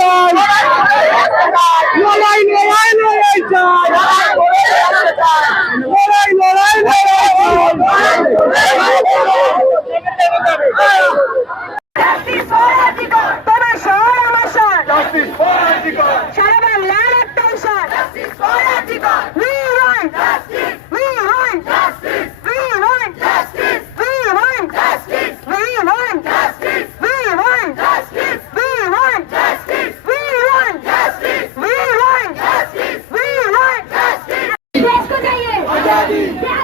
চাই। লড়াই লড়াই লড়াই চাই।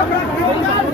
আমরা